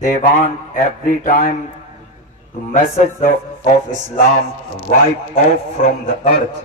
They want every time to message of Islam wipe off from the earth,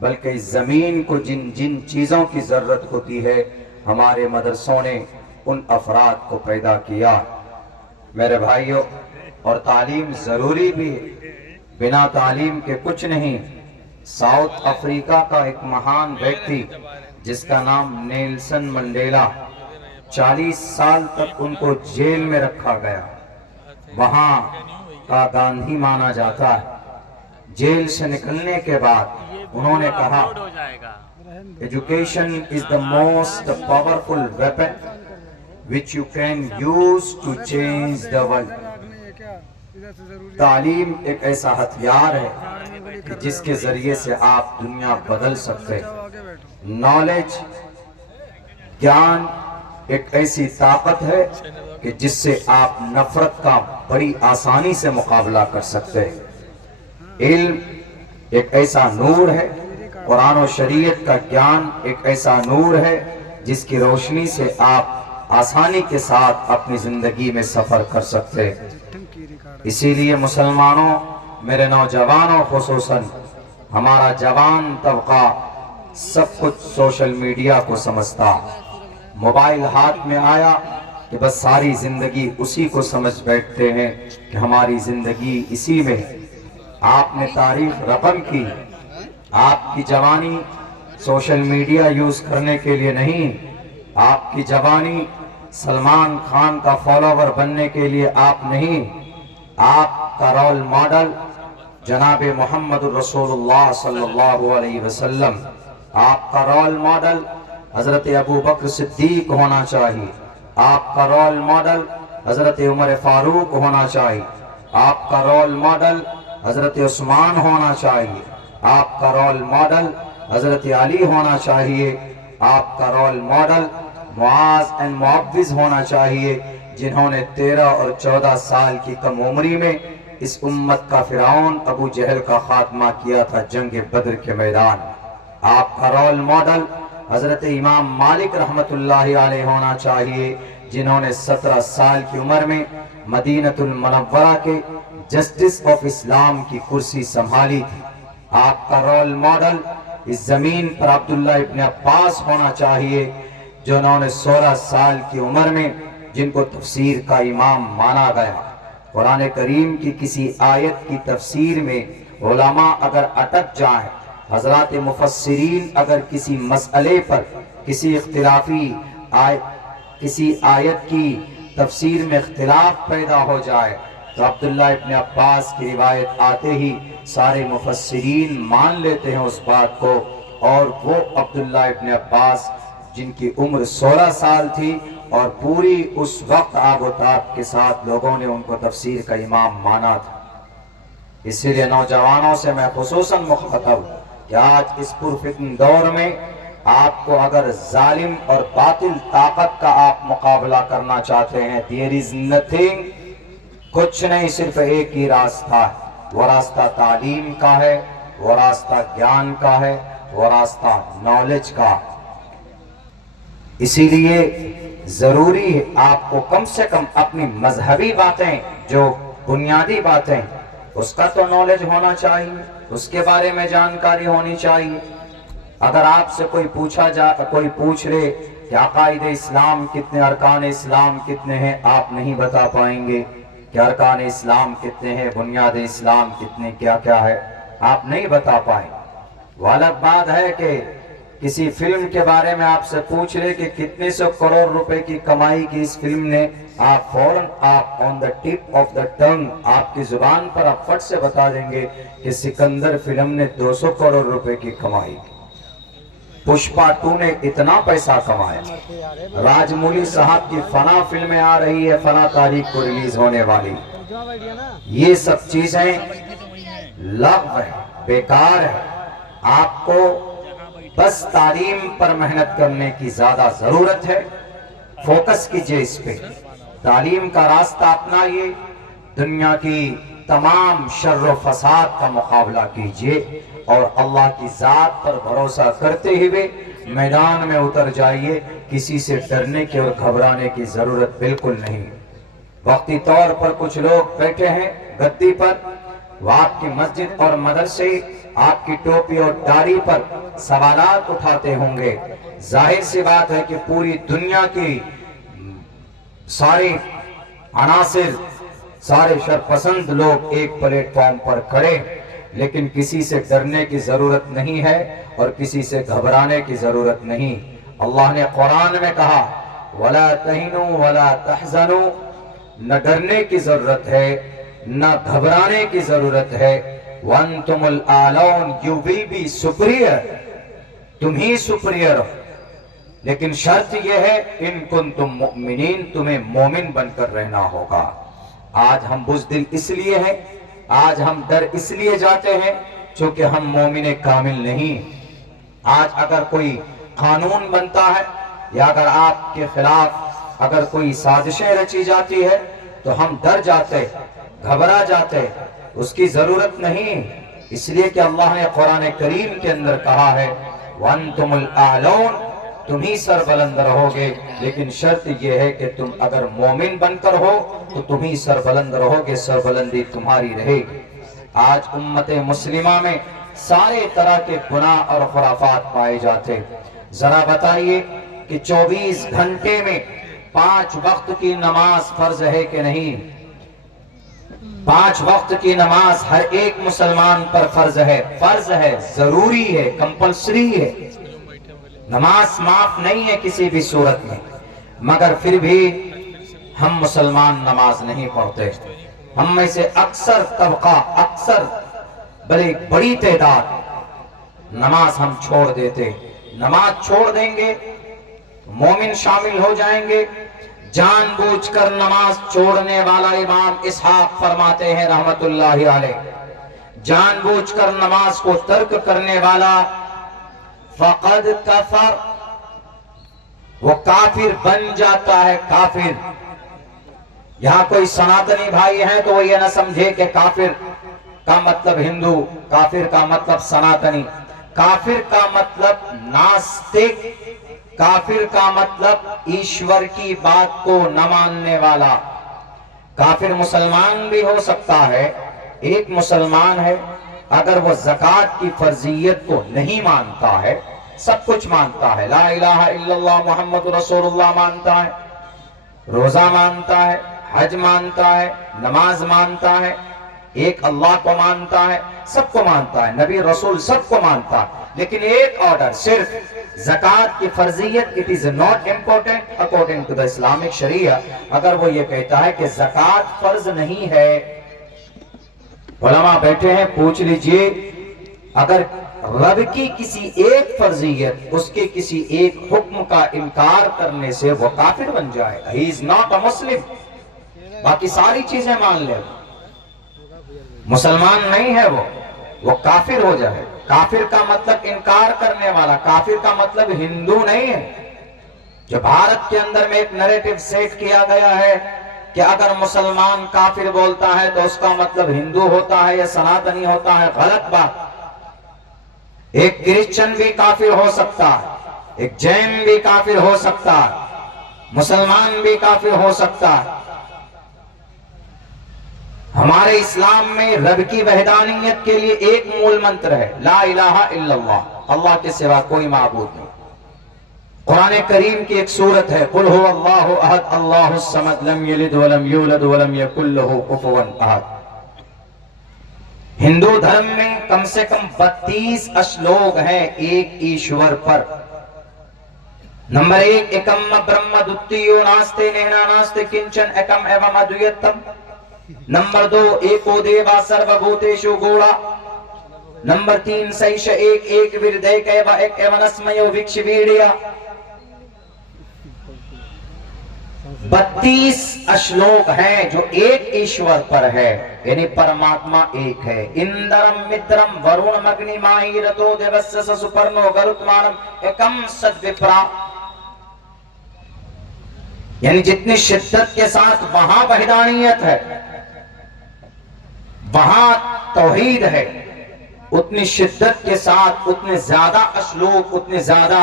بلکہ اس زمین کو جن جن چیزوں کی ضرورت ہوتی ہے ہمارے مدرسوں نے ان افراد کو پیدا کیا۔ میرے بھائیوں، اور تعلیم ضروری بھی ہے، بنا تعلیم کے کچھ نہیں۔ ساؤتھ افریقہ کا ایک مہان ویکتی جس کا نام نیلسن منڈیلا، 40 سال تک ان کو جیل میں رکھا گیا، وہاں کا گاندھی مانا جاتا ہے۔ جیل سے نکلنے کے بعد انہوں نے کہا education is the most powerful weapon which you can use to change the world۔ تعلیم ایک ایسا ہتھیار ہے کہ جس کے ذریعے سے آپ دنیا بدل سکتے ہیں۔ نالج، گیان ایک ایسی طاقت ہے کہ جس سے آپ نفرت کا بڑی آسانی سے مقابلہ کر سکتے ہیں۔ علم ایک ایسا نور ہے، قرآن و شریعت کا گیان ایک ایسا نور ہے جس کی روشنی سے آپ آسانی کے ساتھ اپنی زندگی میں سفر کر سکتے ہیں۔ اسی لیے مسلمانوں، میرے نوجوانوں خصوصاً ہمارا جوان طبقہ سب کچھ سوشل میڈیا کو سمجھتا، موبائل ہاتھ میں آیا کہ بس ساری زندگی اسی کو سمجھ بیٹھتے ہیں کہ ہماری زندگی اسی میں ہے۔ آپ نے تاریخ رقم کی، آپ کی جوانی سوشل میڈیا یوز کرنے کے لیے نہیں، آپ کی جوانی سلمان خان کا فالوور بننے کے لیے آپ نہیں، آپ کا رول ماڈل جناب محمد رسول اللہ صلی اللہ علیہ وسلم، آپ کا رول ماڈل حضرت ابو بکر صدیق ہونا چاہیے، آپ کا رول ماڈل حضرت عمر فاروق ہونا چاہیے، آپ کا رول ماڈل حضرت عثمان ہونا چاہیے، آپ کا رول ماڈل حضرت علی ہونا چاہیے، آپ کا رول ماڈل معاذ اور معوذ ہونا چاہیے، جنہوں نے 13 اور 14 سال کی کم عمری میں اس امت کا فرعون ابو جہل کا خاتمہ کیا تھا جنگ بدر کے میدان۔ آپ کا رول ماڈل حضرت امام مالک رحمت اللہ علیہ ہونا چاہیے، جنہوں نے 17 سال کی عمر میں مدینہ المنورہ کے جسٹس آف اسلام کی کرسی سنبھالی تھی۔ آپ کا رول ماڈل اس زمین پر عبداللہ ابن عباس ہونا چاہیے، جنہوں نے 16 سال کی عمر میں جن کو تفسیر کا امام مانا گیا۔ قرآن کریم کی کسی آیت کی تفسیر میں علماء اگر اٹک جائیں، حضرات مفسرین اگر کسی مسئلے پر کسی آیت کی تفسیر میں اختلاف پیدا ہو جائے تو عبداللہ ابن عباس کی روایت آتے ہی سارے مفسرین مان لیتے ہیں اس بات کو، اور وہ عبداللہ ابن عباس جن کی عمر 16 سال تھی اور پوری اس وقت آب و تاب کے ساتھ لوگوں نے ان کو تفسیر کا امام مانا تھا۔ اسی لیے نوجوانوں سے میں خصوصاً مخاطب کہ آج اس پرفتن دور میں آپ کو اگر ظالم اور باطل طاقت کا آپ مقابلہ کرنا چاہتے ہیں، there is nothing، کچھ نہیں، صرف ایک ہی راستہ ہے، وہ راستہ تعلیم کا ہے، وہ راستہ گیان کا ہے، وہ راستہ نالج کا۔ اسی لیے ضروری ہے آپ کو کم سے کم اپنی مذہبی باتیں، جو بنیادی باتیں، اس کا تو نالج ہونا چاہیے، اس کے بارے میں جانکاری ہونی چاہیے۔ اگر آپ سے کوئی پوچھ لے کہ عقائد اسلام کتنے، ارکان اسلام کتنے ہیں، آپ نہیں بتا پائیں گے کہ ارکان اسلام کتنے ہیں، بنیاد اسلام کتنے، کیا کیا ہے، آپ نہیں بتا پائیں۔ وہ الگ بات ہے کہ کسی فلم کے بارے میں آپ سے پوچھ لے کہ کتنے سو کروڑ روپے کی کمائی کی اس فلم نے، آپ فوراً آن دا ٹپ آف دا ٹنگ، آپ کی زبان پر آپ فٹ سے بتا دیں گے کہ سکندر فلم نے 200 کروڑ روپے کی کمائی کی، پشپا 2 نے اتنا پیسہ کمایا، راج مولی صاحب کی فلاں فلمیں آ رہی ہے فلاں تاریخ کو ریلیز ہونے والی۔ یہ سب چیزیں لغو ہے، بیکار ہے۔ آپ کو بس تعلیم پر محنت کرنے کی زیادہ ضرورت ہے، فوکس کیجئے اس پہ، تعلیم کا راستہ اپنائیے، دنیا کی تمام شر و فساد کا مقابلہ کیجئے اور اللہ کی ذات پر بھروسہ کرتے ہوئے میدان میں اتر جائیے۔ کسی سے ڈرنے کی اور گھبرانے کی ضرورت بالکل نہیں۔ وقتی طور پر کچھ لوگ بیٹھے ہیں گدی پر، وہ آپ کی مسجد اور مدرسے آپ کی ٹوپی اور داڑھی پر سوالات اٹھاتے ہوں گے۔ ظاہر سی بات ہے کہ پوری دنیا کی سارے عناصر، سارے شرپسند لوگ ایک پلیٹ فارم پر کھڑے، لیکن کسی سے ڈرنے کی ضرورت نہیں ہے اور کسی سے گھبرانے کی ضرورت نہیں۔ اللہ نے قرآن میں کہا وَلَا تَهِنُوا وَلَا تَحْزَنُوا، نہ ڈرنے کی ضرورت ہے نہ گھبرانے کی ضرورت ہے۔ وَأَنْتُمُ الْأَعْلَوْنَ، you will be superior، تم ہی superior ہو، لیکن شرط یہ ہے ان کنتم مؤمنین، تمہیں مومن بن کر رہنا ہوگا۔ آج ہم بزدل اس لیے ہیں، آج ہم ڈر اس لیے جاتے ہیں چونکہ ہم مومن کامل نہیں۔ آج اگر کوئی قانون بنتا ہے یا اگر آپ کے خلاف اگر کوئی سازشیں رچی جاتی ہے تو ہم ڈر جاتے، گھبرا جاتے، اس کی ضرورت نہیں، اس لیے کہ اللہ نے قرآن کریم کے اندر کہا ہے وَأَنْتُمُ الْأَعْلَوْنَ، تم ہی سربلند رہو گے، لیکن شرط یہ ہے کہ تم اگر مومن بن کر ہو تو تم ہی سربلند رہو گے، سربلندی تمہاری رہے گی۔ آج امت مسلمہ میں سارے طرح کے گناہ اور خرافات پائے جاتے، ذرا بتائیے کہ 24 گھنٹے میں 5 وقت کی نماز فرض ہے کہ نہیں؟ 5 وقت کی نماز ہر ایک مسلمان پر فرض ہے، ضروری ہے، کمپلسری ہے۔ نماز معاف نہیں ہے کسی بھی صورت میں، مگر پھر بھی ہم مسلمان نماز نہیں پڑھتے۔ ہم میں سے اکثر طبقہ، اکثر بڑی تعداد نماز ہم چھوڑ دیتے۔ نماز چھوڑ دیں گے مومن شامل ہو جائیں گے۔ جان بوجھ کر نماز چھوڑنے والا امام اسحاق فرماتے ہیں رحمت اللہ علیہ، جان بوجھ کر نماز کو ترک کرنے والا فقد کفر، وہ کافر بن جاتا ہے، کافر۔ یہاں کوئی سناتنی بھائی ہیں تو وہ یہ نہ سمجھے کہ کافر کا مطلب ہندو، کافر کا مطلب سناتنی، کافر کا مطلب ناستک، کافر کا مطلب ایشور کی بات کو نہ ماننے والا۔ کافر مسلمان بھی ہو سکتا ہے، ایک مسلمان ہے اگر وہ زکوٰۃ کی فرضیت کو نہیں مانتا ہے، سب کچھ مانتا ہے، لا الہ الا اللہ محمد رسول اللہ مانتا ہے، روزہ مانتا ہے، حج مانتا ہے، نماز مانتا ہے، ایک اللہ کو مانتا ہے، سب کو مانتا ہے، نبی رسول سب کو مانتا ہے، لیکن ایک آرڈر صرف زکوٰۃ کی فرضیت، it is not important according to the Islamic Sharia۔ اگر وہ یہ کہتا ہے کہ زکوٰۃ فرض نہیں ہے، علماء بیٹھے ہیں، پوچھ لیجئے اگر رب کی کسی ایک فرضیت، اس کے کسی ایک حکم کا انکار کرنے سے وہ کافر بن جائے گا، he is not a Muslim، باقی ساری چیزیں مان لے، مسلمان نہیں ہے وہ کافر ہو جائے۔ کافر کا مطلب انکار کرنے والا، کافر کا مطلب ہندو نہیں ہے۔ جو بھارت کے اندر میں ایک نیریٹو سیٹ کیا گیا ہے کہ اگر مسلمان کافر بولتا ہے تو اس کا مطلب ہندو ہوتا ہے یا سناتنی ہوتا ہے، غلط بات۔ ایک کرسچن بھی کافر ہو سکتا ہے، ایک جین بھی کافر ہو سکتا ہے، مسلمان بھی کافر ہو سکتا ہے۔ ہمارے اسلام میں رب کی وحدانیت کے لیے ایک مول منتر ہے، لا الہ الا اللہ، اللہ کے سوا کوئی معبود نہیں۔ قرآن کریم کی ایک سورت ہے قل هو اللہ احد اللہ الصمد لم یلد ولم یولد ولم یکن له کفوا احد۔ ہندو دھرم میں کم سے کم 32 اشلوک ہیں ایک ایشور پر۔ نمبر 1 ایکم برہم دتیو ناستے نینا ناستے کنچن ایکم ایوم ادویتم۔ نمبر 2 ایکو دیوا سرو بھوتیشو گوڑا۔ نمبر 3 سیش ایک وردے کیوا ایک ایونسمیو وکش ویڈیا۔ 32 اشلوک ہیں جو ایک ایشور پر ہے، یعنی پرماتما ایک ہے۔ اندرم مترم ورون مگنی ماہی رتو دیوس سپرنو گرتمانم ایکم ست وپرا۔ یعنی جتنی شدت کے ساتھ وہاں وحدانیت ہے، وہاں توحید ہے، اتنی شدت کے ساتھ اتنے زیادہ اشلوک، اتنے زیادہ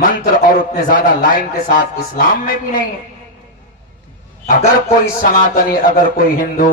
منتر اور اتنے زیادہ لائن کے ساتھ اسلام میں بھی نہیں ہے۔ اگر کوئی سناتنی، اگر کوئی ہندو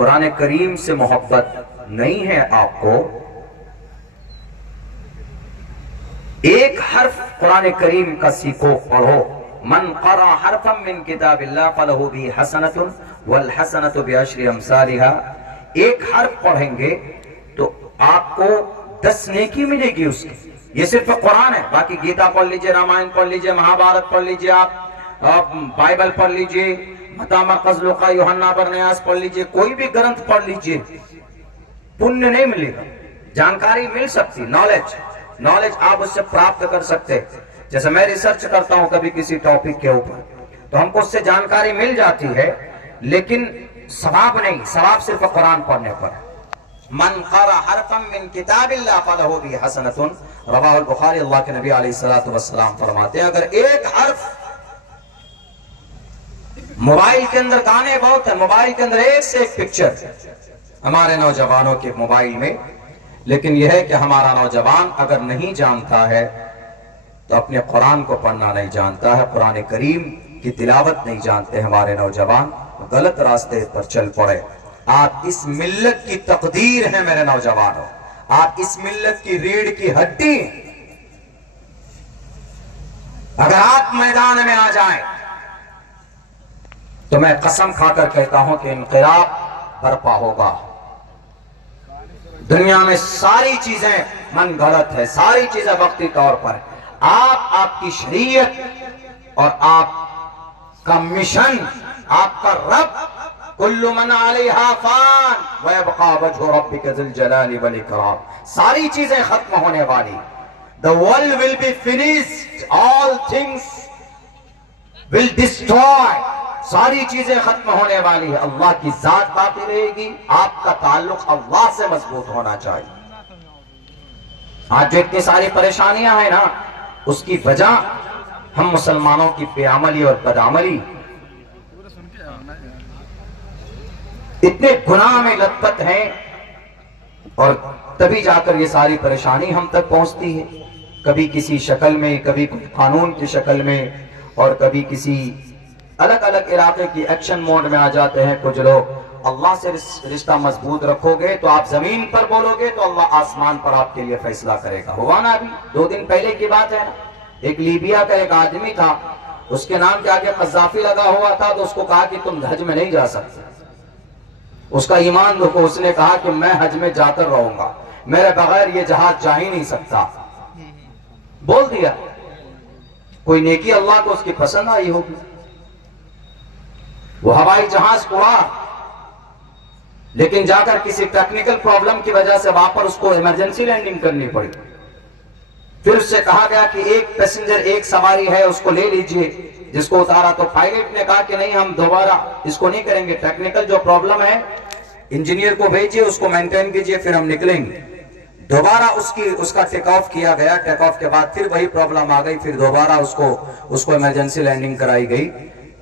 قرآن کریم سے محبت نہیں ہے آپ کو، ایک حرف قرآن کریم کا سیکھو، پڑھو۔ من قرأ حرفا من کتاب اللہ فلہ بہ حسنۃ والحسنۃ بعشر امثالها، ایک حرف پڑھیں گے تو آپ کو 10 نیکی ملے گی اس کی۔ یہ صرف قرآن ہے، باقی گیتا پڑھ لیجئے، رامائن پڑھ لیجئے، مہابھارت پڑھ لیجئے، آپ بائبل پڑھ لیجئے، متی مرقس لوقا یوحنا برنیاس پڑھ لیجئے، کوئی بھی گرنتھ پڑھ لیجئے، پنیہ نہیں ملے گا۔ جانکاری مل سکتی، نالج آپ اس سے پراپت کر سکتے۔ جیسے میں ریسرچ کرتا ہوں کبھی کسی ٹاپک کے اوپر تو ہم کو اس سے جانکاری مل جاتی ہے، لیکن ثواب نہیں، ثواب صرف قرآن پڑھنے پر ہے۔ من قرأ حرفا من کتاب اللہ فلہ بہ حسنۃ، رواہ البخاری۔ اللہ کے نبی علیہ السلام فرماتے ہیں اگر ایک حرف، موبائل کے اندر گانے بہت ہیں، موبائل کے اندر ایک سے ایک پکچر ہمارے نوجوانوں کے موبائل میں، لیکن یہ ہے کہ ہمارا نوجوان اگر نہیں جانتا ہے تو اپنے قرآن کو پڑھنا نہیں جانتا ہے، قرآن کریم کی تلاوت نہیں جانتے ہمارے نوجوان، غلط راستے پر چل پڑے۔ آپ اس ملت کی تقدیر ہیں میرے نوجوانوں، آپ اس ملت کی ریڑھ کی ہڈی ہیں۔ اگر آپ میدان میں آ جائیں تو میں قسم کھا کر کہتا ہوں کہ انقلاب برپا ہوگا۔ دنیا میں ساری چیزیں من گھڑت ہے، ساری چیزیں وقتی طور پر، آپ کی شریعت اور آپ کا مشن، آپ کا رب، کل من علیہا فان ویبقى وجہ ربک ذی الجلال والاکرام، ساری چیزیں ختم ہونے والی۔ The world will be finished, all things will destroy، ساری چیزیں ختم ہونے والی ہے، اللہ کی ذات باقی رہے گی۔ آپ کا تعلق اللہ سے مضبوط ہونا چاہیے۔ آج جو اتنی ساری پریشانیاں ہیں نا، اس کی وجہ ہم مسلمانوں کی بے عملی اور بدعملی، اتنے گناہ میں لت پت ہیں، اور تبھی جا کر یہ ساری پریشانی ہم تک پہنچتی ہے، کبھی کسی شکل میں، کبھی قانون کی شکل میں، اور کبھی کسی الگ الگ علاقے کی ایکشن موڈ میں آ جاتے ہیں کچھ لوگ۔ اللہ سے رشتہ مضبوط رکھو گے تو آپ زمین پر بولو گے تو اللہ آسمان پر آپ کے لیے فیصلہ کرے گا۔ ہوا نا ابھی 2 دن پہلے کی بات ہے نا، ایک لیبیا کا ایک آدمی تھا، اس کے نام کے آگے قذافی لگا ہوا تھا، تو اس کو کہا کہ تم حج میں نہیں جا سکتے۔ اس کا ایمان دیکھو، اس نے کہا کہ میں حج میں جا کر رہوں گا، میرے بغیر یہ جہاز جا ہی نہیں سکتا، بول دیا۔ کوئی نیکی اللہ کو اس کی پسند آئی ہوگی، وہ ہوائی جہاز اڑا، لیکن جا کر کسی ٹیکنیکل پرابلم کی وجہ سے وہاں پر اس کو ایمرجنسی لینڈنگ کرنی پڑی۔ پھر اس سے کہا گیا کہ ایک پیسنجر، ایک سواری ہے، اس کو لے لیجئے، جس کو اتارا تو پائلٹ نے کہا کہ نہیں، ہم دوبارہ اس کو نہیں کریں گے، ٹیکنیکل جو پرابلم ہے انجینئر کو بھیجئے، اس کو مینٹین کیجئے، پھر ہم نکلیں گے۔ دوبارہ اس کا ٹیک آف کیا گیا، ٹیک آف کے بعد پھر وہی پرابلم آ گئی، پھر دوبارہ اس کو ایمرجنسی لینڈنگ کرائی گئی۔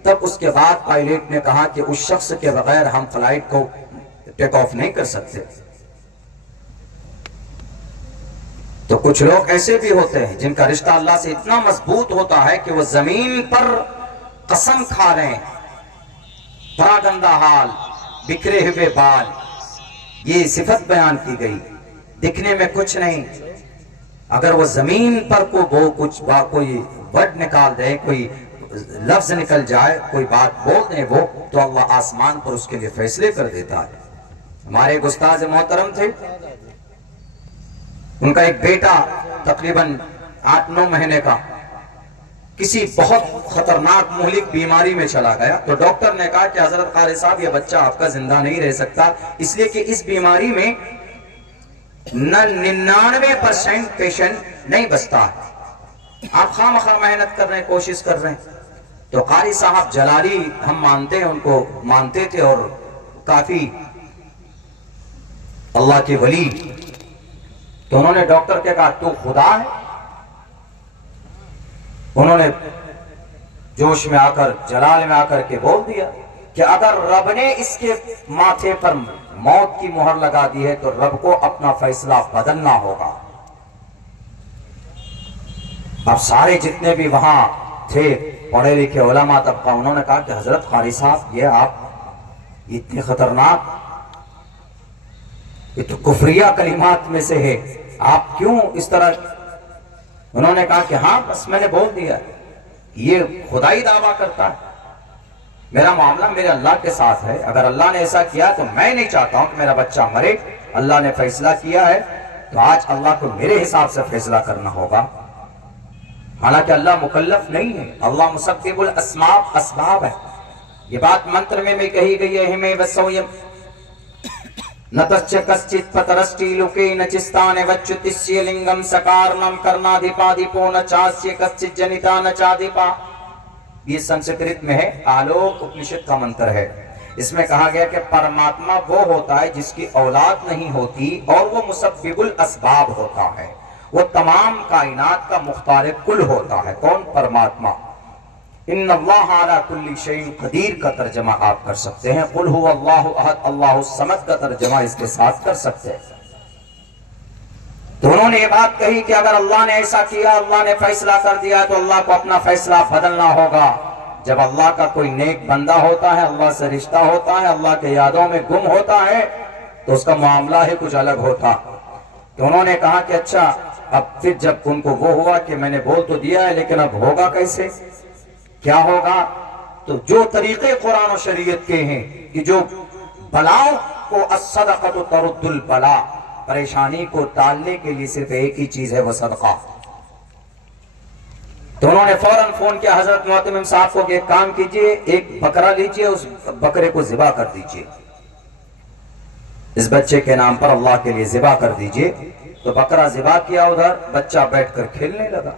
تب اس کے بعد پائلٹ نے کہا کہ اس شخص کے بغیر ہم فلائٹ کو ٹیک آف نہیں کر سکتے۔ تو کچھ لوگ ایسے بھی ہوتے ہیں جن کا رشتہ اللہ سے اتنا مضبوط ہوتا ہے کہ وہ زمین پر قسم کھا رہے ہیں، بڑا گندا حال، بکھرے ہوئے بال، یہ صفت بیان کی گئی، دکھنے میں کچھ نہیں۔ اگر وہ زمین پر کوئی ورڈ نکال دے، کوئی لفظ نکل جائے، کوئی بات بول دیں وہ، تو اللہ آسمان پر اس کے لیے فیصلے کر دیتا ہے۔ ہمارے ایک استاد محترم تھے، ان کا ایک بیٹا تقریباً 8-9 مہینے کا کسی بہت خطرناک مہلک بیماری میں چلا گیا، تو ڈاکٹر نے کہا کہ حضرت قاری صاحب یہ بچہ آپ کا زندہ نہیں رہ سکتا، اس لیے کہ اس بیماری میں 99% پیشنٹ نہیں بچتا ہے، آپ خواہ مخواہ محنت کر رہے ہیں، کوشش کر رہے ہیں۔ تو قاری صاحب جلالی ہم مانتے ہیں، ان کو مانتے تھے، اور کافی اللہ کے ولی، تو انہوں نے ڈاکٹر کے کہا تو خدا ہے؟ انہوں نے جوش میں آ کر، جلال میں آ کر کے بول دیا کہ اگر رب نے اس کے ماتھے پر موت کی مہر لگا دی ہے تو رب کو اپنا فیصلہ بدلنا ہوگا۔ اب سارے جتنے بھی وہاں تھے پڑھے لکھے علماء طبقہ، انہوں نے کہا کہ حضرت قاری صاحب یہ آپ اتنی خطرناک یہ تو کفریہ کلمات میں سے ہے، آپ کیوں اس طرح؟ انہوں نے کہا کہ ہاں بس میں نے بول دیا، یہ خدائی دعویٰ کرتا ہے، میرا معاملہ میرے اللہ کے ساتھ ہے، اگر اللہ نے ایسا کیا تو میں نہیں چاہتا ہوں کہ میرا بچہ مرے، اللہ نے فیصلہ کیا ہے تو آج اللہ کو میرے حساب سے فیصلہ کرنا ہوگا۔ حالانکہ اللہ مکلف نہیں ہے، اللہ مسبب الاسباب اسباب ہے۔ یہ بات منتر میں کہی گئی ہے، ہمیں وسویم نتچ کسچت پترشٹی لوکے نچستانے وچتسیہ لنگم سکارنم کرنادھیپادھیپو نچاسیہ کسچت جنیتا نچادھیپا۔ یہ سنسکرت میں ہے، آلوک اپنشد کا منتر ہے۔ اس میں کہا گیا کہ پرماتما وہ ہوتا ہے جس کی اولاد نہیں ہوتی اور وہ مسبب الاسباب ہوتا ہے، وہ تمام کائنات کا مختار کل ہوتا ہے۔ کون؟ پرماتما۔ ان اللہ علی کل شیء قدیر کا ترجمہ آپ کر سکتے ہیں، قل هو اللہ احد اللہ الصمد کا ترجمہ اس کے ساتھ کر سکتے ہیں۔ تو انہوں نے یہ بات کہی کہ اگر اللہ نے ایسا کیا، اللہ نے فیصلہ کر دیا تو اللہ کو اپنا فیصلہ بدلنا ہوگا۔ جب اللہ کا کوئی نیک بندہ ہوتا ہے، اللہ سے رشتہ ہوتا ہے، اللہ کے یادوں میں گم ہوتا ہے تو اس کا معاملہ ہی کچھ الگ ہوتا۔ تو انہوں نے کہا کہ اچھا، اب پھر جب ان کو وہ ہوا کہ میں نے بول تو دیا ہے لیکن اب ہوگا کیسے، کیا ہوگا؟ تو جو طریقے قرآن و شریعت کے ہیں کہ جو بلاؤں کو الصدقۃ ترد البلا، پریشانی کو ٹالنے کے لیے صرف ایک ہی چیز ہے، وہ صدقہ۔ تو انہوں نے فوراً فون کیا حضرت معتمم صاحب کو کہ ایک کام کیجئے، ایک بکرا لیجئے، اس بکرے کو ذبح کر دیجئے، اس بچے کے نام پر اللہ کے لیے ذبح کر دیجئے۔ تو بکرا ذبح کیا، ادھر بچہ بیٹھ کر کھیلنے لگا۔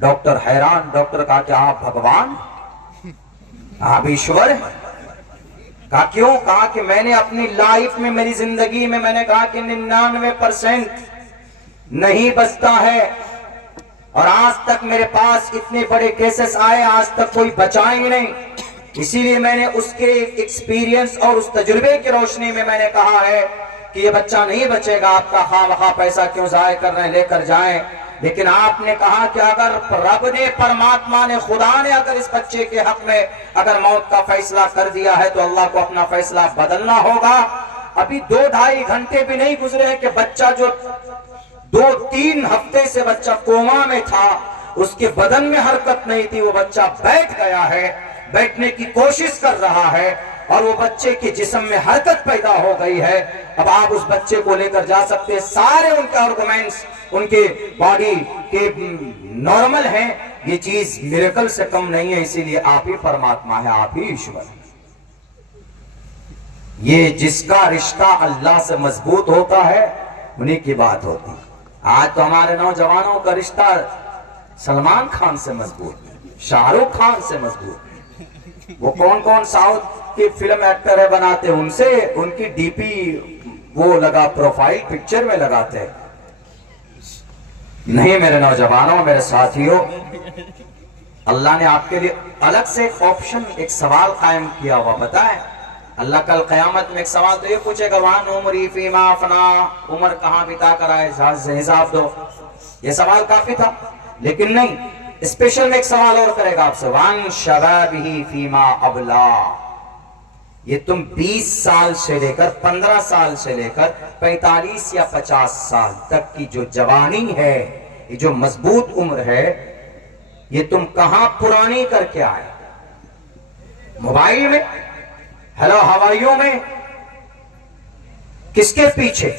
ڈاکٹر حیران، ڈاکٹر کہا کہ آپ بھگوان، آپ ایشور ہیں؟ کہا کیوں؟ کہا کہ میں نے اپنی لائف میں، میری زندگی میں، میں نے کہا کہ 99% نہیں بچتا ہے، اور آج تک میرے پاس اتنے بڑے کیسز آئے، آج تک کوئی بچا ہی نہیں۔ اسی لیے میں نے اس کے ایکسپیرینس اور اس تجربے کی روشنی میں میں نے کہا ہے کہ یہ بچہ نہیں بچے گا، آپ کا خواہ مخواہ پیسہ کیوں ضائع کر رہے ہیں، لے کر جائیں۔ لیکن آپ نے کہا کہ اگر رب نے، پرماتما نے، خدا نے اگر اس بچے کے حق میں اگر موت کا فیصلہ کر دیا ہے تو اللہ کو اپنا فیصلہ بدلنا ہوگا۔ ابھی 2-2.5 گھنٹے بھی نہیں گزرے ہیں کہ بچہ جو 2-3 ہفتے سے بچہ کوما میں تھا، اس کے بدن میں حرکت نہیں تھی، وہ بچہ بیٹھ گیا ہے، بیٹھنے کی کوشش کر رہا ہے، اور وہ بچے کے جسم میں حرکت پیدا ہو گئی ہے۔ اب آپ اس بچے کو لے کر جا سکتے ہیں، سارے ان کے آرگومنٹس ان کے باڈی کے نارمل ہیں، یہ چیز میریکل سے کم نہیں ہے۔ اسی لیے آپ ہی پرماتما ہے، آپ ہی ایشور ہے۔ یہ جس کا رشتہ اللہ سے مضبوط ہوتا ہے انہی کی بات ہوتی ہے۔ آج تو ہمارے نوجوانوں کا رشتہ سلمان خان سے مضبوط، شاہ رخ خان سے مضبوط، وہ کون کون ساؤتھ کے فلم ایکٹر ہے بناتے، ان سے ان کی ڈی پی وہ لگا، پروفائل پکچر میں لگاتے ہیں۔ نہیں میرے نوجوانوں، میرے ساتھیوں، اللہ نے آپ کے لیے الگ سے ایک آپشن، ایک سوال قائم کیا ہوا، بتائیں اللہ کل قیامت میں ایک سوال تو یہ پوچھے گا، وان عمری فیما افنا، عمر کہاں بتا کر آئے، حساب دو۔ یہ سوال کافی تھا، لیکن نہیں، اسپیشل میں ایک سوال اور کرے گا آپ سے، وان شبابہ فیما ابلا، یہ تم 20 سال سے لے کر 15 سال سے لے کر 45 یا 50 سال تک کی جو جوانی ہے، یہ جو مضبوط عمر ہے، یہ تم کہاں پرانی کر کے آئے؟ موبائل میں، ہیلو ہوائیوں میں، کس کے پیچھے،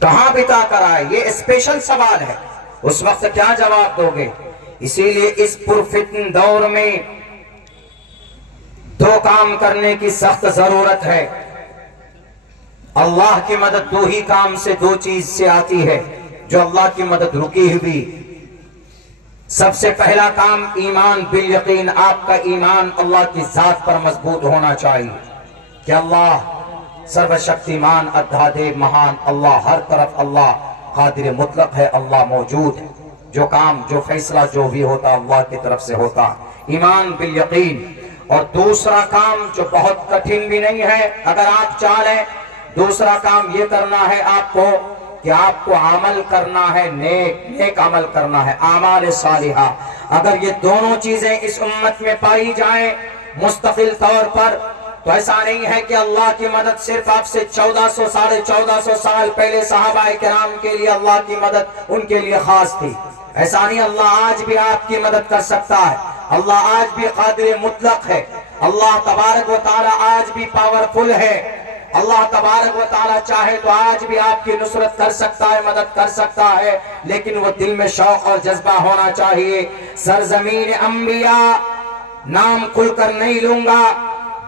کہاں بتا کر آئے؟ یہ اسپیشل سوال ہے، اس وقت کیا جواب دو گے؟ اسی لیے اس پرفتن دور میں 2 کام کرنے کی سخت ضرورت ہے۔ اللہ کی مدد 2 ہی کام سے، 2 چیز سے آتی ہے، جو اللہ کی مدد رکی ہوئی۔ سب سے پہلا کام ایمان بالیقین، آپ کا ایمان اللہ کی ذات پر مضبوط ہونا چاہیے کہ اللہ سرو شکتیمان، ادھادیو مہان، اللہ ہر طرف، اللہ قادر مطلق ہے، اللہ موجود ہے، جو کام، جو فیصلہ جو بھی ہوتا اللہ کی طرف سے ہوتا، ایمان بالیقین۔ اور دوسرا کام جو بہت کٹھن بھی نہیں ہے، اگر آپ چاہیں، دوسرا کام یہ کرنا ہے آپ کو کہ آپ کو عمل کرنا ہے، نیک عمل کرنا ہے، اعمال صالحہ۔ اگر یہ دونوں چیزیں اس امت میں پائی جائیں مستقل طور پر، تو ایسا نہیں ہے کہ اللہ کی مدد صرف آپ سے 1400 ساڑھے 1400 سال پہلے صحابہ کرام کے لیے اللہ کی مدد ان کے لیے خاص تھی. ایسا نہیں، اللہ آج بھی آپ کی مدد کر سکتا ہے. اللہ آج بھی قادر مطلق ہے. اللہ تبارک و تعالی آج بھی پاورفل ہے. اللہ تبارک و تعالی چاہے تو آج بھی آپ کی نصرت کر سکتا ہے، مدد کر سکتا ہے، لیکن وہ دل میں شوق اور جذبہ ہونا چاہیے. سرزمین انبیاء نام کھل کر نہیں لوں گا.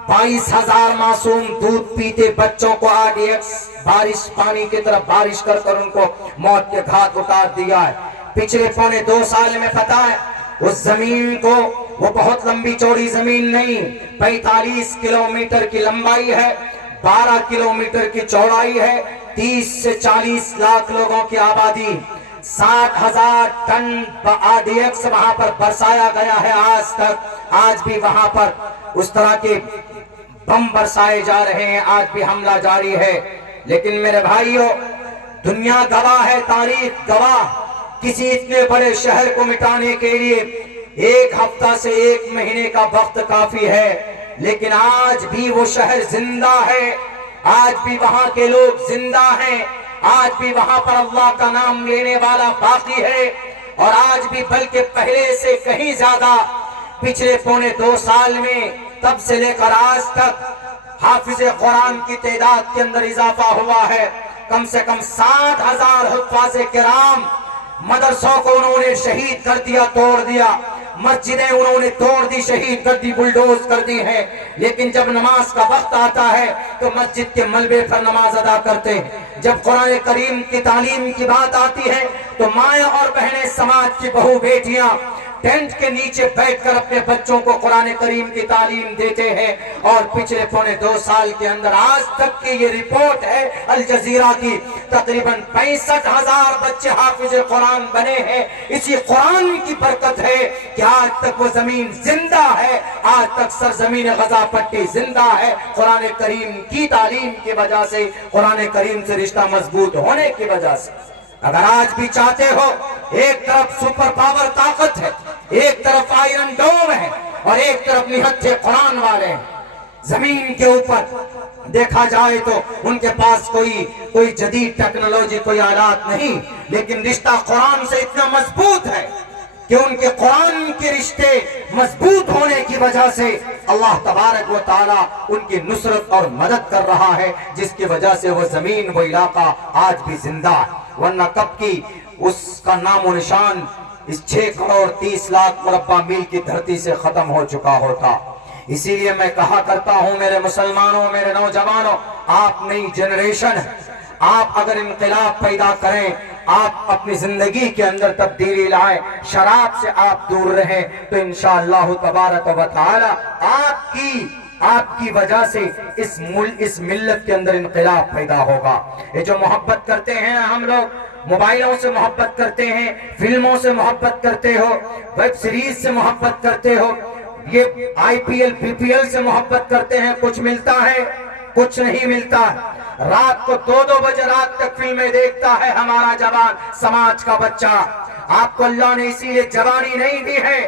22,000 معصوم دودھ پیتے بچوں کو RDX بارش پانی کی طرف بارش کر کر ان کو موت کے گھاٹ اتار دیا ہے. پچھلے پونے 2 سال میں پتا ہے اس زمین کو، وہ بہت لمبی چوڑی زمین نہیں، 45 کلومیٹر کی لمبائی ہے، 12 کلومیٹر کی چوڑائی ہے، 30 سے 40 لاکھ لوگوں کی آبادی، 60,000 ٹن RDX وہاں پر برسایا گیا ہے. آج بھی وہاں پر اس طرح کے بم برسائے جا رہے ہیں، آج بھی حملہ جاری ہے. لیکن میرے بھائیوں، دنیا گواہ ہے، تاریخ گواہ، کسی اتنے بڑے شہر کو مٹانے کے لیے 1 ہفتہ سے 1 مہینے کا وقت کافی ہے. لیکن آج بھی وہ شہر زندہ ہے، آج بھی وہاں کے لوگ زندہ ہیں، آج بھی وہاں پر اللہ کا نام لینے والا باقی ہے. اور آج بھی بلکہ پہلے سے کہیں زیادہ پچھلے پونے 2 سال میں تب سے لے کر آج تک حافظ قرآن کی تعداد کے اندر اضافہ ہوا ہے. کم سے کم 60,000 حفاظ کرام. مدرسوں کو انہوں نے شہید کر دیا، توڑ دیا. مسجدیں انہوں نے توڑ دی، شہید کر دی، بلڈوز کر دی ہیں. لیکن جب نماز کا وقت آتا ہے تو مسجد کے ملبے پر نماز ادا کرتے ہیں. جب قرآن کریم کی تعلیم کی بات آتی ہے تو مائیں اور بہنیں، سماج کی بہو بیٹیاں ٹینٹ کے نیچے بیٹھ کر اپنے بچوں کو قرآن کریم کی تعلیم دیتے ہیں. اور پچھلے پونے 2 سال کے اندر آج تک کی یہ رپورٹ ہے الجزیرہ کی، تقریباً 65,000 بچے حافظ قرآن بنے ہیں. اسی قرآن کی برکت ہے کہ آج تک وہ زمین زندہ ہے، آج تک سرزمین غزہ پٹی زندہ ہے، قرآن کریم کی تعلیم کی وجہ سے، قرآن کریم سے رشتہ مضبوط ہونے کی وجہ سے. اگر آج بھی چاہتے ہو، ایک طرف سپر پاور طاقت ہے، ایک طرف آئرن ڈوم ہے، اور ایک طرف نہتھ قرآن والے ہیں. زمین کے اوپر دیکھا جائے تو ان کے پاس کوئی جدید ٹیکنالوجی، کوئی آلات نہیں، لیکن رشتہ قرآن سے اتنا مضبوط ہے کہ ان کے قرآن کے رشتے مضبوط ہونے کی وجہ سے اللہ تبارک و تعالی ان کی نصرت اور مدد کر رہا ہے، جس کی وجہ سے وہ زمین، وہ علاقہ آج بھی زندہ ہے. ورنہ کب کی اس کا نام و نشان اس 6 کروڑ 30 لاکھ مربع میل کی دھرتی سے ختم ہو چکا ہوتا. اسی لیے میں کہا کرتا ہوں میرے مسلمانوں، میرے نوجوانوں، آپ نئی جنریشن، آپ اگر انقلاب پیدا کریں، آپ اپنی زندگی کے اندر تبدیلی لائیں، شراب سے آپ دور رہیں، تو انشاءاللہ تبارک و تعالی آپ کی وجہ سے اس ملت کے اندر انقلاب پیدا ہوگا. یہ جو محبت کرتے ہیں ہم لوگ، موبائلوں سے محبت کرتے ہیں، فلموں سے محبت کرتے ہو، ویب سیریز سے محبت کرتے ہو، یہ IPL PPL سے محبت کرتے ہیں، کچھ ملتا ہے؟ کچھ نہیں ملتا. رات کو 2 بجے رات تک فلمیں دیکھتا ہے ہمارا جوان، سماج کا بچہ. آپ کو اللہ نے اسی لیے جوانی نہیں دی ہے،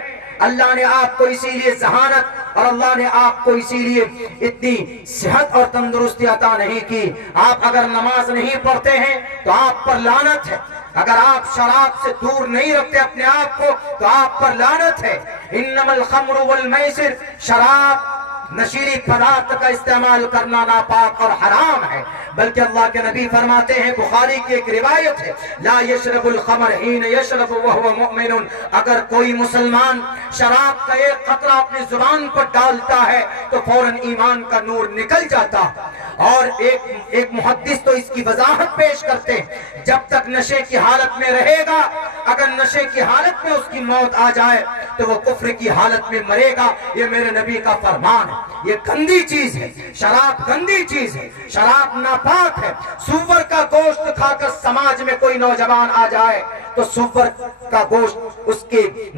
اللہ نے آپ کو اسی لیے ذہانت، اور اللہ نے آپ کو اسی لیے اتنی صحت اور تندرستی عطا نہیں کی. آپ اگر نماز نہیں پڑھتے ہیں تو آپ پر لعنت ہے. اگر آپ شراب سے دور نہیں رکھتے اپنے آپ کو تو آپ پر لعنت ہے. انما الخمر والمیسر، شراب، نشیلی پدارث کا استعمال کرنا ناپاک اور حرام ہے. بلکہ اللہ کے نبی فرماتے ہیں، بخاری کی ایک روایت ہے، لا یشرب الخمر حین یشرب وہو مؤمن. اگر کوئی مسلمان شراب کا ایک قطرہ اپنی زبان پر ڈالتا ہے تو فوراً ایمان کا نور نکل جاتا. اور ایک محدث تو اس کی وضاحت پیش کرتے ہیں، جب تک نشے کی حالت میں رہے گا، اگر نشے کی حالت میں اس کی موت آ جائے تو وہ کفر کی حالت میں مرے گا. یہ میرے نبی کا فرمان ہے. یہ گندی چیز ہے، شراب گندی چیز ہے، شراب ناپاک ہے. سور کا گوشت کھا کر سماج میں کوئی نوجوان آ جائے تو سور کا گوشت، اس کے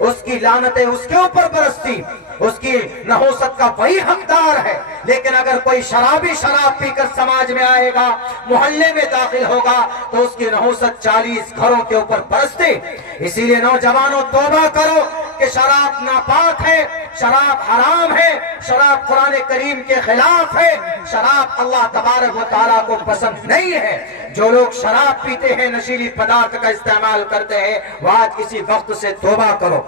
اس کی لعنتیں اس کے اوپر برستی، اس کی نحوست کا وہی حقدار ہے. لیکن اگر کوئی شرابی شراب پی کر سماج میں آئے گا، محلے میں داخل ہوگا، تو اس کی نحوست 40 گھروں کے اوپر برستے. اسی لیے نوجوانوں توبہ کرو، کہ شراب ناپاک ہے، شراب حرام ہے، شراب قرآن کریم کے خلاف ہے، شراب اللہ تبارک و تعالیٰ کو پسند نہیں ہے۔ جو لوگ شراب پیتے ہیں، نشیلی پدارث کا استعمال کرتے ہیں، وہ آج اسی وقت سے توبہ کرو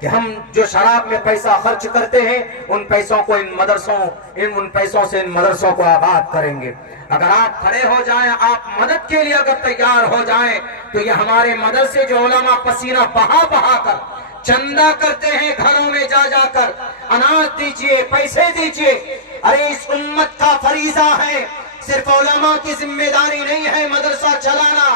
کہ ہم جو شراب میں پیسہ خرچ کرتے ہیں، ان پیسوں کو ان پیسوں سے ان مدرسوں کو آباد کریں گے۔ اگر آپ کھڑے ہو جائیں، آپ مدد کے لیے اگر تیار ہو جائیں، تو یہ ہمارے مدرسے جو علماء پسینہ بہا بہا کر چندہ کرتے ہیں، گھروں میں جا جا کر اناج دیجئے، پیسے دیجئے، ارے اس امت کا فریضہ ہے، صرف علماء کی ذمہ داری نہیں ہے مدرسہ چلانا،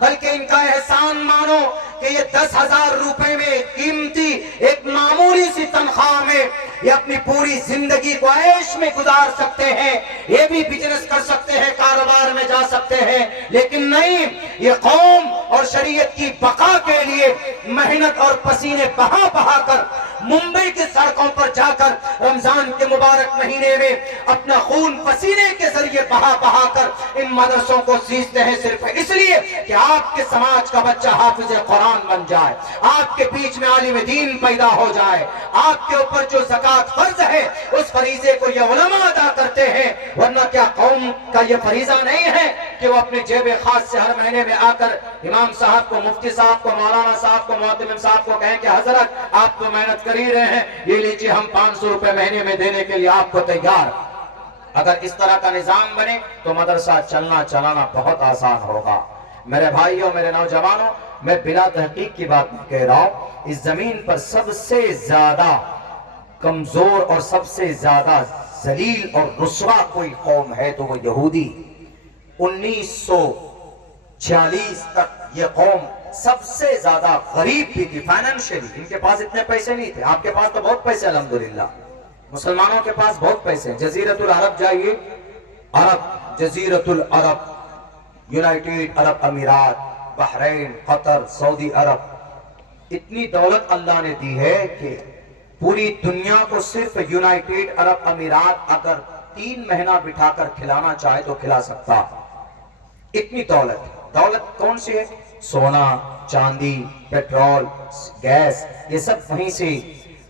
بلکہ ان کا احسان مانو کہ یہ 10,000 روپے میں قیمتی ایک معمولی سی تنخواہ میں یہ اپنی پوری زندگی کو عیش میں گزار سکتے ہیں، یہ بھی بزنس کر سکتے ہیں، کاروبار میں جا سکتے ہیں، لیکن نہیں، یہ قوم اور شریعت کی بقا کے لیے محنت اور پسینے بہا بہا کر ممبئی کے سڑکوں پر جا کر رمضان کے مبارک مہینے میں اپنا خون پسینے کے ذریعے بہا بہا کر ان مدرسوں کو سیچتے ہیں، صرف اس لیے کہ آپ کے سماج کا بچہ حافظ قرآن بن جائے، آپ کے بیچ میں عالم دین پیدا ہو جائے، آپ کے اوپر جو زکوٰۃ فرض ہے اس فریضے کو یہ علماء ادا کرتے ہیں، ورنہ کیا قوم کا یہ فریضہ نہیں ہے کہ وہ اپنی جیب خاص سے ہر مہینے میں آ کر امام صاحب کو، مفتی صاحب کو، مولانا صاحب کو، معتمم صاحب کو کہیں کہ حضرت آپ تو محنت کر ہی رہے ہیں، یہ لیجیے ہم 500 روپے مہینے میں دینے کے لیے آپ کو تیار۔ اگر اس طرح کا نظام بنے تو مدرسہ چلانا بہت آسان ہوگا۔ میرے بھائیوں، میرے نوجوانوں، میں بلا تحقیق کی بات نہیں کہہ رہا ہوں، اس زمین پر سب سے زیادہ کمزور اور سب سے زیادہ ذلیل اور رسوا کوئی قوم ہے تو وہ یہودی۔ 1946 تک یہ قوم سب سے زیادہ غریب بھی تھی فائنینشلی، ان کے پاس اتنے پیسے نہیں تھے، آپ کے پاس تو بہت پیسے الحمدللہ، مسلمانوں کے پاس بہت پیسے ہیں۔ جزیرۃ العرب جائیے، عرب، جزیرۃ العرب، یونائٹڈ عرب امارات، بحرین، قطر، سعودی عرب، اتنی دولت اللہ نے دی ہے کہ پوری دنیا کو صرف یونائٹڈ عرب امارات اگر 3 مہینہ بٹھا کر کھلانا چاہے تو کھلا سکتا، اتنی دولت کون سی ہے؟ سونا، چاندی، پیٹرول، گیس، یہ سب وہیں سے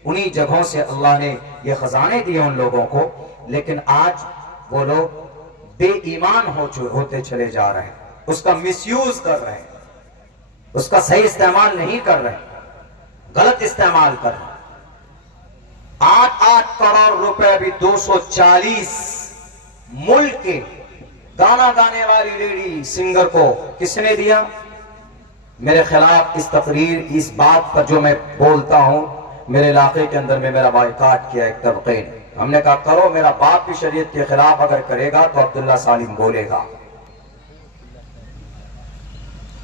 انہی جگہوں سے اللہ نے یہ خزانے دیے ان لوگوں کو، لیکن آج وہ لوگ بے ایمان ہوتے چلے جا رہے ہیں، اس کا مس یوز کر رہے ہیں، اس کا صحیح استعمال نہیں کر رہے ہیں، غلط استعمال کر رہے ہیں۔ 8 کروڑ روپے ابھی 240 ملک کے گانا گانے والی لیڈی سنگر کو کس نے دیا؟ میرے خلاف اس تقریر، اس بات پر جو میں بولتا ہوں، میرے علاقے کے اندر میں میرا بائیکاٹ کیا ایک طبقے نے، ہم نے کہا کرو، میرا باپ بھی شریعت کے خلاف اگر کرے گا تو عبداللہ سالم بولے گا۔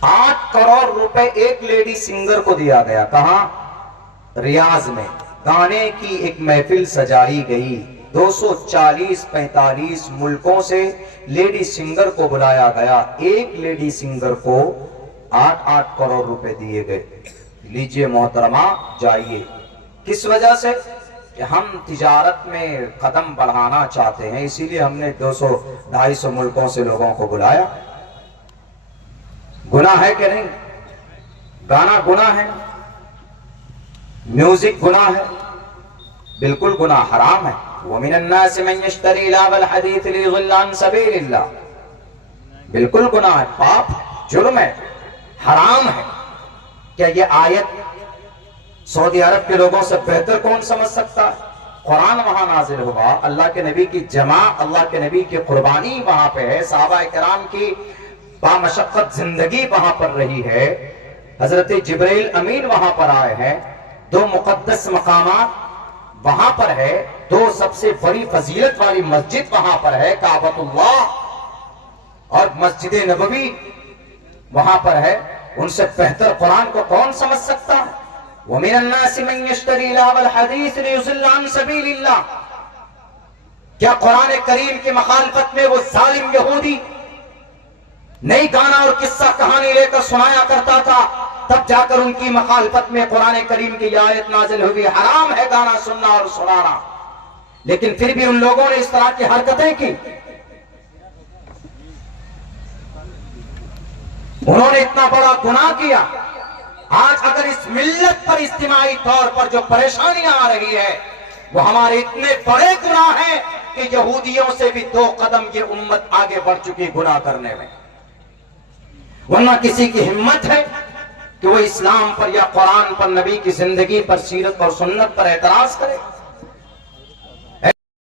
8 کروڑ روپے ایک لیڈی سنگر کو دیا گیا، کہاں؟ ریاض میں گانے کی ایک محفل سجائی گئی، 240-45 ملکوں سے لیڈی سنگر کو بلایا گیا، ایک لیڈی سنگر کو 8 کروڑ روپے دیے گئے۔ لیجئے محترمہ، جائیے، کس وجہ سے؟ کہ ہم تجارت میں قدم بڑھانا چاہتے ہیں، اسی لیے ہم نے 200-250 ملکوں سے لوگوں کو بلایا۔ گناہ ہے کہ نہیں؟ گانا گناہ ہے، میوزک گناہ ہے، بالکل گناہ، حرام ہے۔ وَمِنَ النَّاسِ مَن يَشْتَرِي لَهْوَ الْحَدِيثِ لِيُضِلَّ عَن سَبِيلِ اللَّهِ، بالکل گناہ ہے، پاپ، جرم ہے، حرام ہے۔ کیا یہ آیت سعودی عرب کے لوگوں سے بہتر کون سمجھ سکتا ہے؟ قرآن وہاں نازل ہوا، اللہ کے نبی کی جمع، اللہ کے نبی کی قربانی وہاں پہ ہے، صحابہ کرام کی بامشقت زندگی وہاں پر رہی ہے، حضرت جبرائیل امین وہاں پر آئے ہیں، 2 مقدس مقامات وہاں پر ہے، 2 سب سے بڑی فضیلت والی مسجد وہاں پر ہے، کعبۃ اللہ اور مسجد نبوی وہاں پر ہے، ان سے بہتر قرآن کو کون سمجھ سکتا ہے؟ وَمِنَ النَّاسِ مَن يَشْتَرِي لَهْوَ الْحَدِيثِ لِيُضِلَّ عَن سَبِيلِ اللَّهِ، کیا قرآن کریم کی مخالفت میں وہ ظالم یہودی نئی گانا اور قصہ کہانی لے کر سنایا کرتا تھا، تب جا کر ان کی مخالفت میں قرآن کریم کی آیت نازل ہوئی، حرام ہے گانا سننا اور سنانا، لیکن پھر بھی ان لوگوں نے اس طرح کی حرکتیں کی، انہوں نے اتنا بڑا گناہ کیا۔ آج اگر مگر اس ملت پر اجتماعی طور پر جو پریشانیاں آ رہی ہے وہ ہمارے اتنے بڑے گناہ ہیں کہ یہودیوں سے بھی 2 قدم یہ امت آگے بڑھ چکی گناہ کرنے میں. ورنہ کسی کی ہمت ہے کہ وہ اسلام پر یا قرآن پر، نبی کی زندگی پر، سیرت اور سنت پر اعتراض کرے؟